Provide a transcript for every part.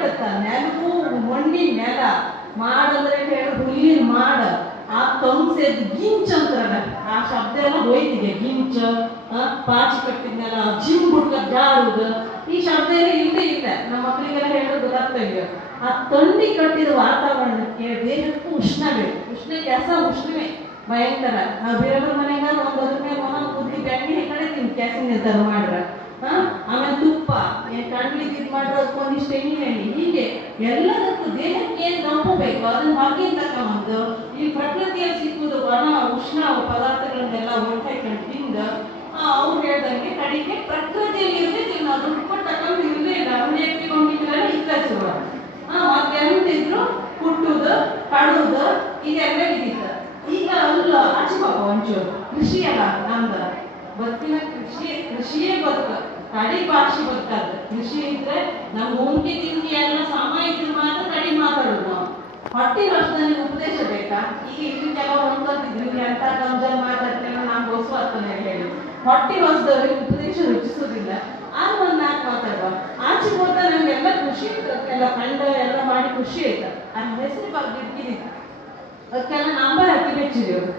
ಕಟ್ಟತ್ತ ನೆಲವು ಮಣ್ಣಿನ ನೆಲ ಮಾಡಂದ್ರೆ ಹೇಳಿ ಹುಲ್ಲಿನ ಮಾಡ ಆ ತಂಸೆದ್ದು ಗಿಂಚ್ ಅಂತಾರಲ್ಲ ಆ ಶಬ್ದ ಎಲ್ಲ ಹೋಯ್ತಿದೆ ಗಿಂಚ ಪಾಚಿ ಕಟ್ಟಿದ್ನೆಲ್ಲ ಜಿಮ್ ಹುಡ್ಕ ಜಾರುದು ಈ ಶಬ್ದ ಎಲ್ಲ ಇಲ್ಲೇ ಇಲ್ಲ ನಮ್ಮ ಮಕ್ಕಳಿಗೆಲ್ಲ ಹೇಳೋದು ಗೊತ್ತಾಗ್ತದೆ. ಆ ತಂಡಿ ಕಟ್ಟಿದ ವಾತಾವರಣಕ್ಕೆ ದೇಹಕ್ಕೂ ಉಷ್ಣ ಬೇಕು. ಉಷ್ಣ ಕೆಲಸ ಉಷ್ಣವೇ ಭಯಂಕರ. ನಾವು ಬೇರೆಯವ್ರ ಮನೆಗ ಒಂದು ಅದ್ರ ಮೇಲೆ ಒಂದೊಂದು ಬುದ್ಧಿ ಬೆಣ್ಣೆ ಕಡೆ ತಿನ್ ಕೆಲಸ ನಿರ್ಧಾರ ಮಾಡ್ರ ಆಮೇಲೆ ತುಪ್ಪ ಕಣ್ಣಿಗೆ ಇದು ಮಾಡ್ರೆ ಅದಕ್ಕೊಂದಿಷ್ಟು ಎಣ್ಣೆ ಹೀಗೆ ಎಲ್ಲದಕ್ಕೂ ದೇಹಕ್ಕೆ ಏನು ತಂಪು ಬೇಕು ಅದನ್ನ ಹೊರಗಿಂದ ತಗೊಂಡು ಈ ಪ್ರಕೃತಿಯಲ್ಲಿ ಸಿಕ್ಕುವುದು ಒಣ ಉಷ್ಣ ಪದಾರ್ಥಗಳನ್ನೆಲ್ಲ ಹೊರಟಾಯ್ಕೊಂಡು ತಿಂದು ಅವ್ರು ಹೇಳ್ದಂಗೆ ಕಡೆಗೆ ಪ್ರಕೃತಿಯಲ್ಲಿ ಇರ್ತೈತಿ ನಾವು ದುಡ್ಡು ಕೊಟ್ಟು ತಗೊಂಡು ಇರಲೇ ಇಲ್ಲ ಅವನೇ ಎತ್ತಿಕೊಂಡಿದ್ರಲ್ಲ ಇಲ್ಲ ಶುರು ಮತ್ತೆಂತಿದ್ರು ಕುಟ್ಟುದು ಕಡುದು ಇದೆಲ್ಲ ಇದ್ದಿತ್ತು. ಈಗ ಅಲ್ಲ ಆಚೆ ಪಾಪ ಒಂಚೂರು ಕೃಷಿ ಅಲ್ಲ ನಮ್ದು ಬದುಕಿನ ಕೃಷಿಯೇ ಬದುಕು ಕಡಿ ಭಾಷೆ ಬದುಕದು. ಕೃಷಿ ಇದ್ರೆ ನಮ್ಮ ಉಂಕಿ ತಿಂಡಿ ಎಲ್ಲ ಸಮ ಇದ್ರೆ ಮಾತ್ರ ಕಡಿ ಮಾತಾಡೋದು ನಾವು. ಹೊಟ್ಟೆ ವರ್ಷದಲ್ಲಿ ಉಪದೇಶ ಬೇಕಾ? ಈಗ ಇಲ್ಲಿ ಕೆಲವರು ಅನ್ಕೊಂತಿದ್ರು ಅಂತ ಕಂಜಲ್ ಮಾತಾಡ್ತೇನೆ ನಾನು ಗೋಸು ಆಗ್ತಾನೆ ಹೇಳಿ ಹೊಟ್ಟೆ ಹೊಸದವ್ರಿಗೆ ಉಪದೇಶ ರುಚಿಸೋದಿಲ್ಲ. ಆಗ ಒಂದು ನಾಲ್ಕು ಮಾತಾಡುವ ಆಚೆ ಹೋದ ನಮ್ಗೆಲ್ಲ ಖುಷಿ ಎಲ್ಲ ಕಂಡ ಎಲ್ಲ ಮಾಡಿ ಖುಷಿ ಆಯ್ತು. ಆ ಹೆಸರು ಬಗ್ಗೆ ಇಟ್ಕಿದಿತ್ತು ಅದಕ್ಕೆಲ್ಲ ನಂಬರ್ ಹಾಕಿ ಬೆಚ್ಚಿದೆವು.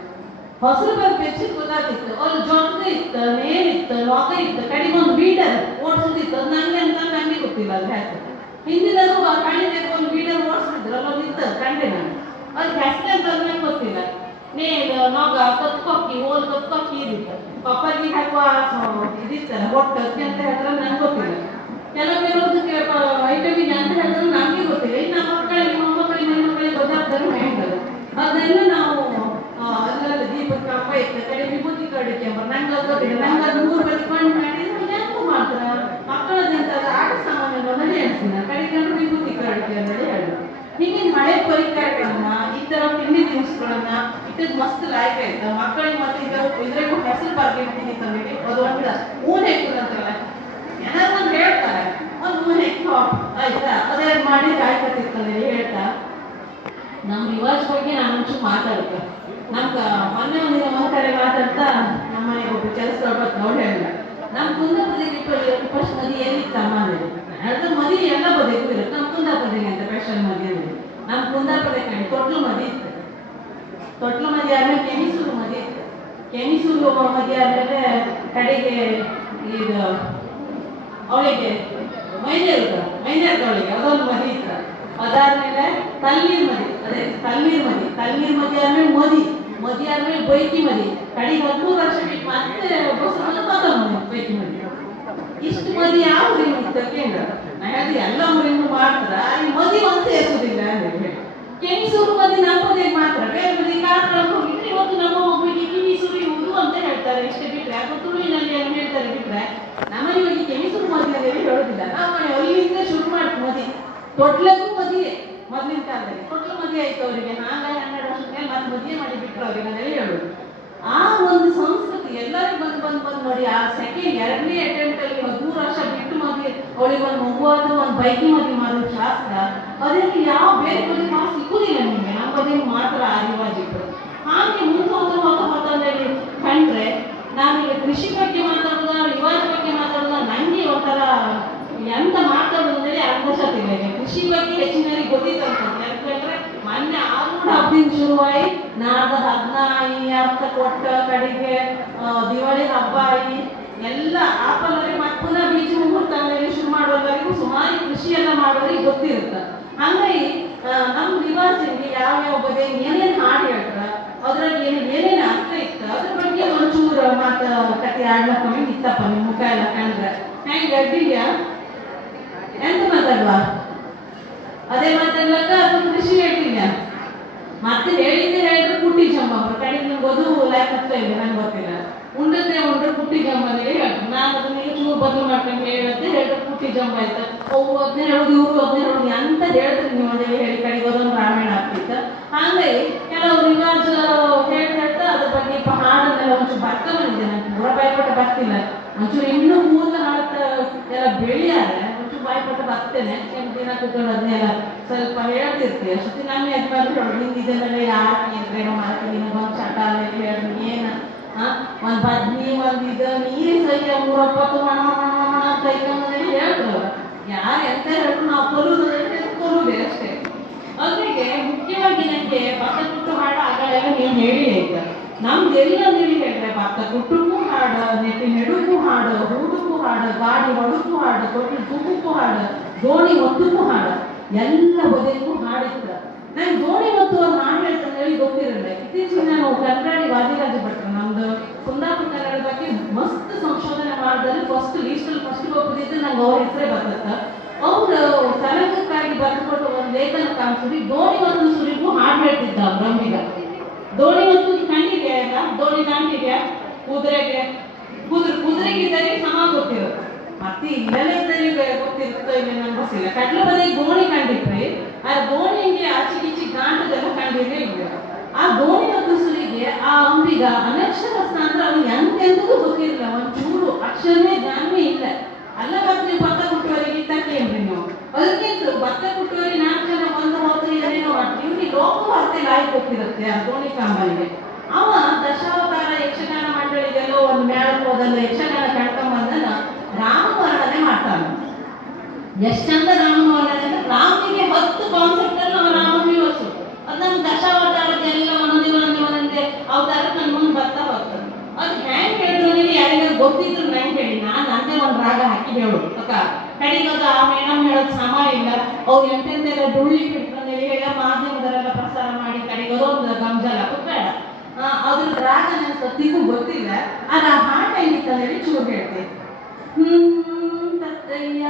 ಹೊಸರು ಬಗ್ಗೆ ಬೆಚ್ಚಿದ್ ಗೊತ್ತಾಗ್ತಿತ್ತು. ಅಲ್ಲಿ ಜೊತೆ ಇತ್ತು, ನೇರಿತ್ತು, ಲೋಕ ಇತ್ತು, ಕಡಿಮೆ ಒಂದು ಬೀಡರ್ ಓಡಿಸೋದಿತ್ತು. ಅದು ನಂಗೆ ಅಂತ ನಂಗೆ ಗೊತ್ತಿಲ್ಲ ಅದು ಹೆಸರು. ಹಿಂದಿನದು ಕಣಿದೆ ಒಂದು ಬೀಡರ್ ಓಡಿಸ್ತಿದ್ರು ಅಲ್ಲೊಂದು ಇತ್ತು ಕಂಡೆ ನಾನು ಅದು ಹೆಸರು ಅಂತ ನಂಗೆ ಗೊತ್ತಿಲ್ಲ. ನೇಗ ನೊಗ ಕತ್ಕೊಕ್ಕಿ ಓಲ್ ಕತ್ಕೊಕ್ಕಿ ಇದಿತ್ತು. ಪಪ್ಪರಿಗೆ ಹಾಕುವ ಇದಿತ್ತಲ್ಲ ಹೊಟ್ಟು ಅದಕ್ಕೆ ಅಂತ ಹೇಳಿದ್ರೆ ನಂಗೆ ಗೊತ್ತಿಲ್ಲ. ಕೆಲವೊಂದಕ್ಕೆ ಐಟಮಿಗೆ ಅಂತ ಹೇಳಿದ್ರೆ ನಮಗೆ ಗೊತ್ತಿಲ್ಲ. ಇನ್ನು ನಮ್ಮ ಮಕ್ಕಳಿಗೆ ಮೊಮ್ಮಕ್ಕಳಿಗೆ ನನ್ನ ಮಕ್ಕಳಿಗೆ ಗೊತ್ತಾಗ್ತಾರೆ ಹೆಂಗದು ಅದೆಲ್ಲ ನಾವು ಅಲ್ಲೆಲ್ಲ ದೀಪದ ಕಂಬ ಇತ್ತು ಕಡೆ ವಿಭೂತಿ ಕಡಿಕೆ ನಂಗೆ ಅದು ಗೊತ್ತಿಲ್ಲ. ನಂಗೆ ಅದು 3 ಬದಿಕೊಂಡು ಮಾಡಿದ್ರೆ ನೆನಪು ಮಾತ್ರ ಮಕ್ಕಳದಂತ ಆಟ ಸಾಮಾನ್ಯವನ್ನು ಹೇಳ್ತೀನಿ ಕಡಿಕೊಂಡು ವಿಭೂತಿ ಕಡಿಕೆ ಅನ್ನೋದು ಹೇಳೋದು. ಹೀಗಿನ ಹಳೆ ಪರಿಕರಗಳನ್ನ ಈ ತರ ತಿಂಡಿ ತಿನಿಸುಗಳನ್ನ ಇಟ್ಟದ್ ಮಸ್ತ್ ಲಾಯ್ಕ ಆಯ್ತು ಮಕ್ಕಳಿಗೆ. ಮತ್ತೆ ಇದ್ರಾಗ ಹೆಸರು ಬರ್ತಿರ್ತೀನಿ ತಂದಿಗೆ ಅದು ಒಂದು ಊನ್ ಹಾಕುದಂತಲ್ಲ ಏನಾದ್ರು ಒಂದು ಹೇಳ್ತಾರೆ ಒಂದು ಊನ್ ಹಾಕೋ ಆಯ್ತಾ ಅದೇ ಮಾಡಿ ಕಾಯ್ಕೊತಿರ್ತದೆ ಹೇಳ್ತಾ. ನಮ್ಮ ರಿವಾಜ್ ಬಗ್ಗೆ ನಾನು ಒಂಚೂರು ಮಾತಾಡ್ತೆ. ನಮ್ಗೆ ಮೊನ್ನೆ ಒಂದು ಕಡೆ ಮಾತಾಡ್ತಾ ನಮ್ಮ ಮನೆಗೆ ಒಬ್ಬರು ಕೆಲಸ ನೋಡಿ ಹೇಳಿಲ್ಲ ನಮ್ಮ ಕುಂದಾಪುರದಲ್ಲಿ ಫಸ್ಟ್ ಮದಿ ಏನಿತ್ತಮ್ಮ ಅಂದ್ರೆ ಅದ್ರ ಮದಿ ಎಲ್ಲ ಬದಿಗೂ ಇರುತ್ತೆ. ನಮ್ಮ ಕುಂದಾಪುರದಲ್ಲಿ ಅಂತ ಸ್ಪೆಷಲ್ ಮದಿ ಅಂದ್ರೆ ನಮ್ಮ ಕುಂದಾಪುರ ಕಡೆ ತೊಟ್ಲು ಮದಿ ಇತ್ತು. ತೊಟ್ಲು ಮದಿ ಆದ್ಮೇಲೆ ಕೆಮಿಸೂರು ಮದಿ ಇತ್ತು. ಕೆಮಿಸೂರು ಮದಿ ಆದ್ಮೇಲೆ ಕಡೆಗೆ ಇದು ಅವಳಿಗೆ ಮೈನೇರ್ದವಳಿಗೆ ಅದೊಂದು ಮದಿ ಇತ್ತು. ಅದಾದ್ಮೇಲೆ ತಲ್ನೀರ್ ಮದಿ ಅದೇ ತಲ್ನೀರ್ ಮದಿ ಆದ್ಮೇಲೆ ಮದಿ ಆದ್ಮೇಲೆ ಬೈಕಿ ಮದಿ ಕಡೆಗೆ 13 ವರ್ಷ ಬಿಟ್ಟು ಮತ್ತೆ ಬೈಕಿ ಮದಿ. ಇಷ್ಟು ಮದಿ ಯಾವ ಊರಿನ ಇತ್ತು ಕೇಂದ್ರ ನಾನು ಎಲ್ಲ ಊರಿಗೂ ಮಾಡ್ತಾರ ಅಲ್ಲಿ ಮದಿ ಒಂದು ಸೇರಿಸೋದಿಲ್ಲ ಅಂದ್ರೆ ಹೇಳಿ. ಕೆಮಿಸೂರು ಮದಿ ನಮ್ಮದೇ ಮಾತ್ರ ಬೇರೆ ಮದಿ ಕಾಡ್ಕೊಂಡು ಹೋಗಿದ್ರೆ ಇವತ್ತು ನಮ್ಮ ಮಗುವಿಗೆ ಕಿಮಿಸೂರು ಇವುದು ಅಂತ ಹೇಳ್ತಾರೆ. ಇಷ್ಟೇ ಬಿಟ್ರೆ ಯಾಕೋ ತುಳುವಿನಲ್ಲಿ ಏನು ಹೇಳ್ತಾರೆ ಬಿಟ್ರೆ ನಮ್ಮ ಇವಾಗ ಕೆಮಿಸೂರು ಮದಿ ಅಂತ ಹೇಳೋದಿಲ್ಲ. ನಾವು ಮನೆ ಅಲ್ಲಿಂದ ಶುರು ಮಾಡ್ತೀವಿ ಮದಿ. ತೊಟ್ಲಗೂ ಮದಿಯೇ ಮೊದಲಿನ ಕಾಲದಲ್ಲಿ ತೊಟ್ಲು ಮದಿ ಆಯ್ತು ಅವರಿಗೆ 12 ವರ್ಷದ ಮೇಲೆ ಮತ್ತೆ ಮದುವೆ ಮಾಡಿ ಬಿಟ್ಟರು ಅವರಿಗೆ ನಾನೆಲ್ಲ ಹೇಳೋದು. ಆ ಒಂದು ಸಂಸ್ಕೃತಿ ಎಲ್ಲರಿಗೂ ಬಂದು ನೋಡಿ ಆ ಸೆಕೆಂಡ್ 2ನೇ ಅಟೆಂಪ್ಟ್ ಅಲ್ಲಿ 13 ವರ್ಷ ಬಿಟ್ಟು ಮದುವೆ ಅವಳಿಗೆ ಒಂದು ಮಗುವಾದ್ರೂ ಒಂದು ಬೈಕಿ ಮದುವೆ ಮಾಡೋ ಶಾಸ್ತ್ರ ಅದಕ್ಕೆ ಯಾವ ಬೇರೆ ಮದುವೆ ಮಾಡಿ ಸಿಕ್ಕುದಿಲ್ಲ ನಿಮಗೆ. ನಮ್ಮ ಮದುವೆ ಮಾತ್ರ ಆ ರಿವಾಜಿತ್ತು. ಹಾಗೆ ಮುಂದೆ ಹೋಗ್ತಾ ಕಂಡ್ರೆ ನಾವೀಗ ಕೃಷಿ ಬಗ್ಗೆ ಮಾತಾಡೋದ ರಿವಾಜ್ ಬಗ್ಗೆ ಮಾತಾಡೋದ ನಂಗೆ ಒಂಥರ ಎಂತ ಮಾತಾಡೋದಂದ್ರೆ ಅರ್ಧಶತಿಲ್ಲ. ಕೃಷಿ ಬಗ್ಗೆ ಹೆಚ್ಚಿನವರಿಗೆ ಗೊತ್ತಿತ್ತು ಅಂತ ಯಾಕಂದ್ರೆ ಮೊನ್ನೆ ಆರೂಢ ಹಬ್ಬದಿಂದ ಶುರುವಾಗಿ ನಾಡ್ದ 15 ಅರ್ಥ ಕೊಟ್ಟ ಕಡೆಗೆ ದಿವಾಳಿ ಹಬ್ಬ ಆಗಿ ಎಲ್ಲ ಆಪಲ್ವರೆಗೆ ಮತ್ತೆ ಪುನಃ ಬೀಜ ಮುಹೂರ್ತ ಶುರು ಮಾಡೋವರೆಗೂ ಸುಮಾರು ಕೃಷಿ ಎಲ್ಲ ಮಾಡೋರಿಗೆ ಗೊತ್ತಿರುತ್ತೆ. ಹಂಗಾಗಿ ನಮ್ಮ ರಿವಾಜಿಗೆ ಯಾವ ಬಗೆ ಏನೇನು ಹಾಡು ಹೇಳ್ತಾರೆ ಅದ್ರಲ್ಲಿ ಏನೇನು ಅರ್ಥ ಇತ್ತು ಅದ್ರ ಬಗ್ಗೆ ಒಂಚೂರು ಮಾತು ಕತೆ ಆಡ್ಲಕ್ಕ ಇತ್ತಪ್ಪ ನಿಮ್ಮ ಮುಖ ಎಲ್ಲ ಕಂಡ್ರೆ ಹೆಂಗೆ ಗಡ್ಡಿಗೆ ಎಂತ ಮಾತಾಡುವ ಅದೇ ಮಾತಾಡ್ಲಕ್ಕ ಅದು ಕೃಷಿ ಹೇಳ್ತೀನಿ ಮತ್ತೆ ಹೇಳಿದ್ರೆ ಕುಟ್ಟಿ ಜಂಬ ಕಡೆಗೆ ನಂಗೆ ಅದು ಲೈಕ್ ಆಗ್ತಾ ಇದೆ ನಂಗೆ ಗೊತ್ತಿಲ್ಲ. ಉಂಡ್ರೆ ಕುಟ್ಟಿ ಜಂಬನಿಗೆ ಹೇಳ್ತೀನಿ ನಾನು ಅದನ್ನ ಚೂರು ಬದಲು ಮಾಡ್ಕೊಂಡು ಹೇಳಿದ್ರೆ ಕುಟ್ಟಿ ಜಂಬ ಆಯ್ತು ಅವು ಅದನ್ನೇ ಹೇಳೋದು ಇವರು ಅದನ್ನೇ ಹೇಳೋದು ಅಂತ ಹೇಳಿದ್ರೆ ನೀವು ಅದೇ ಹೇಳಿ ಕಡೆಗೆ ಅದೊಂದು ರಾಮಾಯಣ ಆಗ್ತಿತ್ತು. ಹಾಗಾಗಿ ಕೆಲವು ರಿವಾಜ್ ಹೇಳ್ತಾ ಅದ್ರ ಬಗ್ಗೆ ಹಾಡನ್ನೆಲ್ಲ ಒಂಚೂರು ಬರ್ತಾ ಬಂದಿದೆ. ನಂಗೆ ಪೂರ ಬಾಯ್ಪಟ್ಟ ಬರ್ತಿಲ್ಲ ಒಂಚೂರು ಇನ್ನೂ ಮೂಲ ಹಾಡ್ತ ಎಲ್ಲ ಬೆಳೆಯಾರೆ ಒಂಚೂರು ಬಾಯ್ಪಟ್ಟ ಬರ್ತೇನೆ. ದಿನ ಕೂತ್ಕೊಂಡು ಅದನ್ನೆಲ್ಲ ಸ್ವಲ್ಪ ಹೇಳ್ತಿರ್ತೀವಿ ಅಷ್ಟೊತ್ತಿ ನಮ್ಮ ಯಜಮಾನ್ರು ಹೇಳೋದು ನಿಂಗೆ ಇದನ್ನೆಲ್ಲ ಯಾರು ಏನೋ ಮಾಡ್ತೀನಿ ನಿನಗೊಂದು ಚಟ ಹೇಳಿ ಏನು ಒಂದು ಬದ್ನಿ ಒಂದು ಇದು ನೀರೇ ಸಹಿತ 3 20 ಮಣ ಕೈಕೊಂಡ್ರೆ ಹೇಳ್ತಾರೆ ಯಾರು ಎಂತ ಹೇಳಿದ್ರು ನಾವು ಕೊಲ್ಲುವುದಂದ್ರೆ ನೀವು ಹೇಳಿ ಈಗ ನಮ್ದೆಲ್ಲ ನೀವು ಹೇಳಿದ್ರೆ ಭತ್ತ ಕುಟ್ಟುಕು ಹಾಡು, ನೆಟ್ಟಿ ನೆಡುಕು ಹಾಡು, ಹೂಡುಕು ಹಾಡು, ಗಾಡಿ ಹೊಡುಕು ಹಾಡು, ತೊಟ್ಲು ತೂಗುಕು ಹಾಡು, ದೋಣಿ ಒತ್ತುಕು ಹಾಡು, ಎಲ್ಲ ಬದಿಗೂ ಹಾಡಿದ್ರು. ನಂಗೆ ದೋಣಿ ಒತ್ತು ಒಂದು ಹಾಡು ಹೇಳ್ತಾನೆ ಹೇಳಿ ಗೊತ್ತಿರಲಿಲ್ಲ. ಇತ್ತೀಚೆಗೆ ನಾನು ಕನ್ನಡಿ ವಾದಿರಾಜ ಭಟ್ರು ನಮ್ದು ಕುಂದಾಪುರ ಕನ್ನಡ ಬಗ್ಗೆ ಮಸ್ತ್ ಸಂಶೋಧನೆ ಮಾಡಿದ್ರೆ ಫಸ್ಟ್ ಲೀಸ್ಟಲ್ಲಿ ಫಸ್ಟ್ ಹೋಗ್ತಿದ್ದು ನಂಗೆ ಅವ್ರ ಹೆಸರೇ ಬರ್ತತ್ತ. ಅವರು ಕನಕಕ್ಕಾಗಿ ಬರೆದುಕೊಟ್ಟು ಒಂದು ಲೇಖನ ಕಾಣಿಸಿದ್ರಿ ದೋಣಿ ಒಂದು ಸುರಿಗೂ ಹಾಡು ಹೇಳ್ತಿದ್ದ ಬ್ರಹ್ಮಿಗ. ದೋಣಿ ಒಂದು ಕಂಡಿದೆಯಾ ಇಲ್ಲ, ದೋಣಿ ಕಾಣ್ತಿದ್ಯಾ, ಕುದುರೆಗೆ ಕುದುರೆಗಿದ್ದರೆ ಸಮ ಗೊತ್ತಿರುತ್ತೆ, ಮತ್ತೆ ಇಲ್ಲನೇ ಇದ್ದರೆ ಗೊತ್ತಿರುತ್ತೋ ಇಲ್ಲ ನಂಗೆ ಗೊತ್ತಿಲ್ಲ. ಕಟ್ಲು ಬದಿಗೆ ದೋಣಿ ಕಂಡಿಟ್ರಿ, ಆ ದೋಣಿಗೆ ಆಚೆ ಗಾಂಟದೆಲ್ಲ ಕಂಡಿದ್ರೆ ಇಲ್ಲ. ಆ ದೋಣಿ ಒಂದು ಸುರಿಗೆ ಆ ಅಂಬಿಗ ಅನಕ್ಷರಸ್ಥ ಅಂದ್ರೆ ಅವ್ನು ಎಂತೆಂತೂ ಗೊತ್ತಿರಲಿಲ್ಲ, ಒಂಚೂರು ಅಕ್ಷರನೇ ಜ್ಞಾನವೇ ಇಲ್ಲ. ಅಲ್ಲ ಮತ್ತೆ ನೀವು ಭತ್ತ ಕುಟ್ಟುವರಿಗೆ ಇತ್ತೇನ್ರಿ ನೀವು, ಅದಕ್ಕಿಂತ ಭತ್ತ ಕುಟ್ಟುವರಿಗೆ 4 ಜನ ಒಂದು ಹೋದ್ರೆ ಏನೇನೋ ಮಾಡ್ತೀವಿ. ಇವ್ರಿಗೆ ಲೋಕವಾರ್ತೆ ಲಾಯಿ ಗೊತ್ತಿರುತ್ತೆ ಆ ದೋಣಿ ಕಾಂಬನಿಗೆ. ಅವ ದಶಾವತಾರ ಯಕ್ಷಗಾನ ಮಂಡಳಿಗೆಲ್ಲೋ ಒಂದು ಮೇಳಕ್ಕೆ ಹೋದಲ್ಲ ಯಕ್ಷಗಾನ ಕಣ್ಕೊಂಬಂದನ ರಾಮವರ್ಣನೆ ಮಾಡ್ತಾನೆ. ಎಷ್ಟು ಚಂದ ರಾಮವರ್ಣನೆ ಅಂದ್ರೆ ರಾಮಿಗೆ 10 ಕಾನ್ಸೆಪ್ಟ್ ಅಲ್ಲಿ ನಾವು ರಾಮ ವಿವರಿಸು. ಅದು ನಮ್ಮ ದಶಾವತಾರದ ಎಲ್ಲ ಒಂದೊಂದೇ ಅವತಾರ ನನ್ನ ಮುಂದೆ ಬರ್ತಾ ಹೋಗ್ತದೆ. ಅದು ಹ್ಯಾಂಗ್ ಹೇಳಿದ್ರು ನೀವು ಯಾರಿಗಾದ್ರು ಗೊತ್ತಿದ್ರು ನಂಗೆ ಹೇಳಿ, ನಾನು ನಂದೇ ಒಂದು ರಾಗ ಹಾಕಿ ಹೇಳು ಅಕ್ಕ. ಕಡಿಗೋದು ಆ ಮೇಡಮ್ ಹೇಳೋದು ಸಮ ಇಲ್ಲ, ಅವ್ರು ಎಂತೆಂತೆಲ್ಲ ಡುಳ್ಳಿ ಬಿಟ್ಕೊಂಡು ಹೇಳ ಮಾಧ್ಯಮದಲ್ಲೆಲ್ಲ ಪ್ರಸಾರ ಮಾಡಿ ಕಡಿಗೋದು ಒಂದು ಗಂಜಲ ಬೇಡ. ಅದ್ರ ರಾಗ ನನ್ನ ಸತ್ತಿಗೂ ಗೊತ್ತಿಲ್ಲ. ಅದು ಆ ಹಾಡು ಹೆಂಗಿತ್ತು ಹೇಳಿ ಚೂರು ಹೇಳ್ತೀನಿ. ತತ್ತಯ್ಯ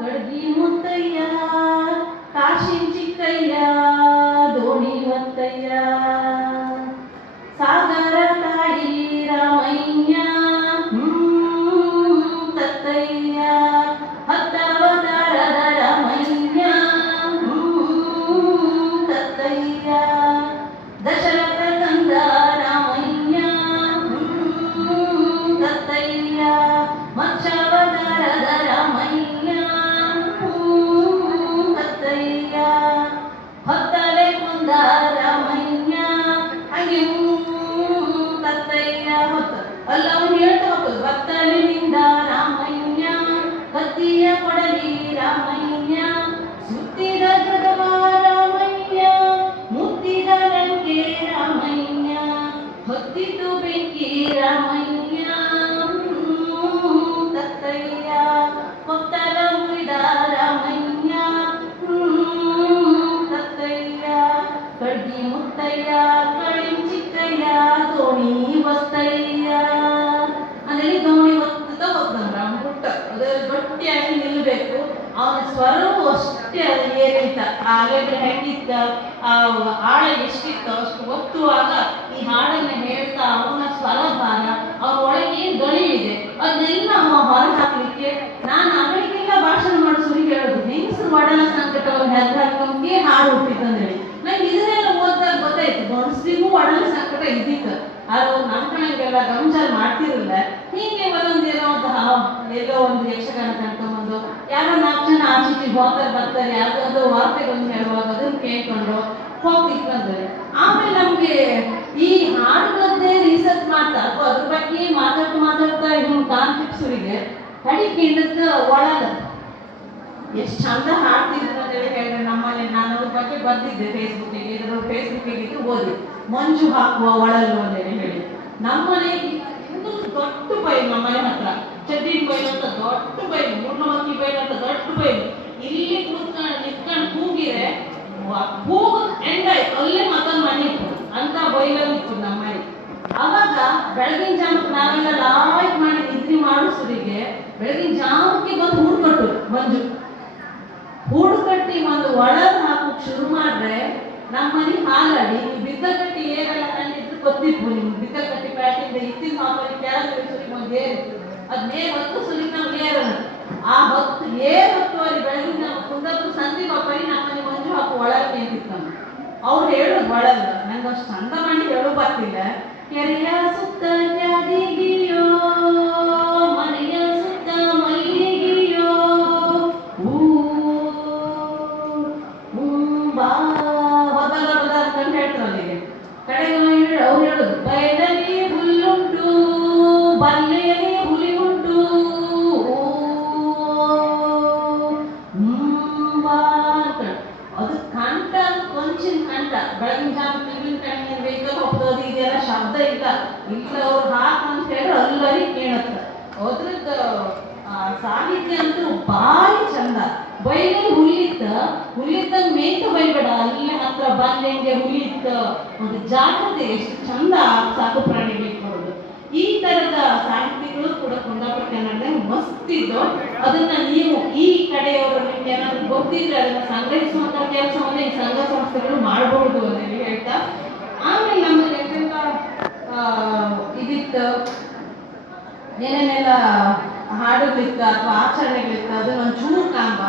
ಕಡ್ಗಿ ಮುತ್ತಯ್ಯ ಕಾಶಿನ್ ಚಿಕ್ಕಯ್ಯ ದೋಣಿ ಒತ್ತಯ್ಯ ಸಾಗರ ತಾಯಿ ರಾಮಯ್ಯ ತತ್ತಯ್ಯ ಹತ್ತವತಾರದ ರಾಮಯ್ಯ ತತ್ತಯ್ಯ ದಶರಥ ಕಂದ ರಾಮಯ್ಯ ತತ್ತಯ್ಯ ಮತ್ಸ್ಯಾವತಾರದ ರಾಮಯ್ಯ ತತ್ತಯ್ಯ ಹೊತ್ತಲೆ ಕುಂದ ರಾಮಯ್ಯ ಹಾಗೆ ತತ್ತಯ್ಯ ಹೊತ್ತ ಅಲ್ಲ ಅವನು ಹೇಳ್ತಾ ಹೋಗ್ತದೆ. ಬತ್ತಲಿನಿಂದ ರಾಮಯ್ಯ ಕತ್ತಿಯ ಕೊಡಲಿ ರಾಮಯ್ಯ ಸುತ್ತಿದ ಜಗವ ರಾಮಯ್ಯ ಮುತ್ತಿದ ಲಂಕೆ ರಾಮಯ್ಯ ಹೊತ್ತಿತು ಬೆಂಕಿ ರಾಮಯ್ಯ ತತ್ತಯ್ಯ ಕೊತ್ತಲ ಮುರಿದ ರಾಮಯ್ಯ ತತ್ತಯ್ಯ ಕಡ್ಗಿ ಮುತ್ತಯ್ಯ ಕಳಿಂ ಚಿಕ್ಕಯ್ಯ ದೋಣಿ ಒತ್ತಯ್ಯ ಅಂದ್ರೆ ದೋಣಿ ಒತ್ತುತ್ತಾ ಹೋಗ್ತಾನ ಮುಟ್ಟ ಅದು ಗಟ್ಟಿಯಾಗಿ ನಿಲ್ಲಬೇಕು. ಅವನ ಸ್ವರವು ಅಷ್ಟೇ ಅದು ಏರಿತ ಆ ಅಲೆಗಳು ಹೆಂಗಿತ್ತ ಆ ಆಳ ಎಷ್ಟಿತ್ತು ಅಷ್ಟು ಒತ್ತುವಾಗ ಈ ಹಾಡನ್ನ ಹೇಳ್ತಾ ಅವನ ಸ್ವರ ಭಾರ ಅವನ ಒಳಗೆ ಏನು ದಣಿವಿದೆ ಅದನ್ನೆಲ್ಲ ಅವ ಹೊರ ಹಾಕ್ಲಿಕ್ಕೆ ನಾನು ಅವರಿಗೆಲ್ಲ ಭಾಷಣ ಮಾಡಿಸೋರು ಹೇಳೋದು ಹೆಂಗಸರು ಒಡಲ ಸಂಕಟವನ್ನು ಹೆದರ್ಕೊಂಡೇ ಹಾಡು ಹುಟ್ಟಿದ್ದಂದೇಳಿ ನಂಗೆ ಇದನ್ನೆಲ್ಲ ಓದಿದಾಗ ಗೊತ್ತಾಯ್ತು. ಗಂಡಸಿಗೂ ಒಡಲ ಸಂಕಟ ಇದ್ದಿತ್ತು, ಅದು ನಮ್ಮ ಕಡೆಗೆಲ್ಲ ಗಮಚಾರ ಮಾಡ್ತಿರಲಿಲ್ಲ. ಹೀಗೆ ಒಂದೊಂದೇನೋ ಎಲ್ಲೋ ಒಂದು ಯಕ್ಷಗಾನ ಕರ್ಕೊಂಡ್ಬಂದು ಯಾರೋ 4 ಜನ ಆಚೆ ಹೋಗ್ತಾರೆ ಬರ್ತಾರೆ ಯಾವುದಾದ್ರು ವಾರ್ತೆಗಳನ್ನು ಹೇಳುವಾಗ ಅದನ್ನು ಕೇಳ್ಕೊಂಡು ಹೋಗ್ತಿದ್ವಂದ್ರೆ ಆಮೇಲೆ ನಮಗೆ ಈ ಹಾಡುಗಳದ್ದೇ ರಿಸರ್ಚ್ ಮಾಡ್ತಾ ಅಥವಾ ಅದ್ರ ಬಗ್ಗೆ ಮಾತಾಡ್ತಾ ಇದನ್ನು ಕಾನ್ಸೆಪ್ಟ್ಸ್ಗಳಿಗೆ ಕಡಿ ಕಿಂಡದ ಒಳಗ ಎಷ್ಟು ಚಂದ ಹಾಡ್ತಿದ್ರು ಅಂತೇಳಿ ಹೇಳಿದ್ರೆ ನಮ್ಮಲ್ಲಿ ನಾನು ಅದ್ರ ಬಗ್ಗೆ ಬರ್ತಿದ್ದೆ ಫೇಸ್ಬುಕ್ಕಿಗೆ ಓದಿ ಮಂಜು ಹಾಕುವ ಒಳಲು ಅಂತೇಳಿ ಹೇಳಿ ನಮ್ಮನೆ ಇನ್ನೂ ದೊಡ್ಡ ಬೈಲು ನಮ್ಮನೆ ಹತ್ರ ಚಡ್ಡಿನ ಬೈಲು ಅಂತ ದೊಡ್ಡ ಬೈಲು ಮುರ್ಲಮಕ್ಕಿ ಬೈಲು ಅಂತ ದೊಡ್ಡ ಬೈಲು ಇಲ್ಲಿ ನಿಂತ್ಕೊಂಡು ಕೂಗಿರೆ ಕೂಗು ಎಂಡ್ ಆಯ್ತು ಅಲ್ಲೇ ಮತ್ತೊಂದು ಮನೆ ಇತ್ತು ಅಂತ ಬೈಲಲ್ಲಿ ಇತ್ತು ನಮ್ಮ ಮನೆ. ಅವಾಗ ಬೆಳಗಿನ ಜಾಮಕ್ಕೆ ನಾವೆಲ್ಲ ಲಾಯ್ಕ್ ಮಾಡಿ ನಿದ್ರಿ ಮಾಡಿಸೋರಿಗೆ ಬೆಳಗಿನ ಜಾಮಕ್ಕೆ ಬಂದು ಹೂಡು ಕಟ್ಟು ಮಂಜು ಹೂಡು ಕಟ್ಟಿ ಒಂದು ಒಳಗೆ ಹಾಕೋಕ್ ಶುರು ಮಾಡ್ರೆ ನಮ್ಮ ಮನೆ ಹಾಲಾಡಿ ನೀವು ಬಿದ್ದಕಟ್ಟಿ ಏರೆಲ್ಲ ಕಂಡಿದ್ರು ಗೊತ್ತಿತ್ತು. ನಿಮ್ಗೆ ಬಿದ್ದಕಟ್ಟಿ ಪ್ಯಾಟಿಂದ ಇತ್ತಿನ ಹಾಕಿ ಕೆಳಗೆ ಸುರಿ ಒಂದು ಏರಿತ್ತು ಅದ್ನೇ ಹೊತ್ತು ಸುರಿ ನಾವು ಏರಲ್ಲ ಆ ಹೊತ್ತು ಹೊತ್ತು ಅಲ್ಲಿ ಬೆಳಗಿನ ನಾವು ಕುಂದದ್ದು ಸಂಧಿ ಬಾಪರಿ ನಮ್ಮನೆ ಮಂಜು ಹಾಕು ಒಳಗೆ ನಿಂತಿತ್ತು ನಮ್ಗೆ. ಅವ್ರು ಹೇಳೋದು ಒಳಗ ನಂಗೆ ಅಷ್ಟು ಚಂದ ಮಾಡಿ ಹೇಳೋ ಬರ್ತಿಲ್ಲ. ಕೆರೆಯ ಸುತ್ತ ಜಾದಿಗಿಯೋ ಮನೆಯ ಸುತ್ತ ಮಲ್ಲಿಗೆಯೋ ಬಾ ಬದಲ ಅಂತ ಹೇಳ್ತಾರೆ ಅಲ್ಲಿಗೆ ಕಡೆಗೆ ಅವ್ರು ಹೇಳೋದು ಬಯಲಲ್ಲಿ ಹುಲ್ಲುಂಟು ಬಲ್ಲೆಯಲ್ಲಿ ಹುಲಿ ಉಂಟು ಬಾ ಅಂತ ಅದು ಕಂಠ ಕೊಂಚ ಹೆಚ್ಚಿನ ಹಂತ ಬೆಳಗಿನ ಜಾವ ತಿಂಗಳಿನ ಕಣ್ಣಿನ ವೆಹಿಕಲ್ ಹೋಗ್ತದೆ ಇದೆಲ್ಲ ಶಬ್ದ ಇಲ್ಲ ಇಲ್ಲ ಅವ್ರು ಹಾಕ್ ಅಂತ ಹೇಳಿ ಅಲ್ಲರಿ ಕೇಳತ್ತ ಅದ್ರದ್ದು ಸಾಹಿತ್ಯ ಅಂತೂ ಭಾರಿ ಚಂದ. ಬೈಲಲ್ಲಿ ಹುಲ್ಲಿದ್ದಂಗೆ ಮೇಯ್ತು ಬೈಬೇಡ, ಅಲ್ಲಿ ಹತ್ರ ಬಂದಂಗೆ ಹುಲಿತ್ತ ಒಂದು ಜಾಗ್ರತೆ ಎಷ್ಟು ಚಂದ ಸಾಕು ಪ್ರಾಣಿಗಳಿಗೆ ಕೊಡೋದು. ಈ ತರದ ಸಾಹಿತ್ಯಗಳು ಕೂಡ ಕುಂದಾಪುರ ಕನ್ನಡದಲ್ಲಿ ಮಸ್ತ್ ಇದ್ದು. ಅದನ್ನ ನೀವು ಈ ಕಡೆಯವರು ನಿಮ್ಗೆ ಏನಾದ್ರು ಗೊತ್ತಿದ್ರೆ ಅದನ್ನ ಸಂಗ್ರಹಿಸುವಂತ ಕೆಲಸವನ್ನ ಈ ಸಂಘ ಸಂಸ್ಥೆಗಳು ಮಾಡಬಹುದು ಅಂತ ಹೇಳ್ತಾ, ಆಮೇಲೆ ನಮ್ಮಲ್ಲಿ ಎಂತೆಂತ ಇದಿತ್ತು ಏನೇನೆಲ್ಲ ಹಾಡುಗಳಿತ್ತು ಅಥವಾ ಆಚರಣೆಗಳಿತ್ತು ಅದನ್ನ ಒಂಚೂರು ಕಾಂಬ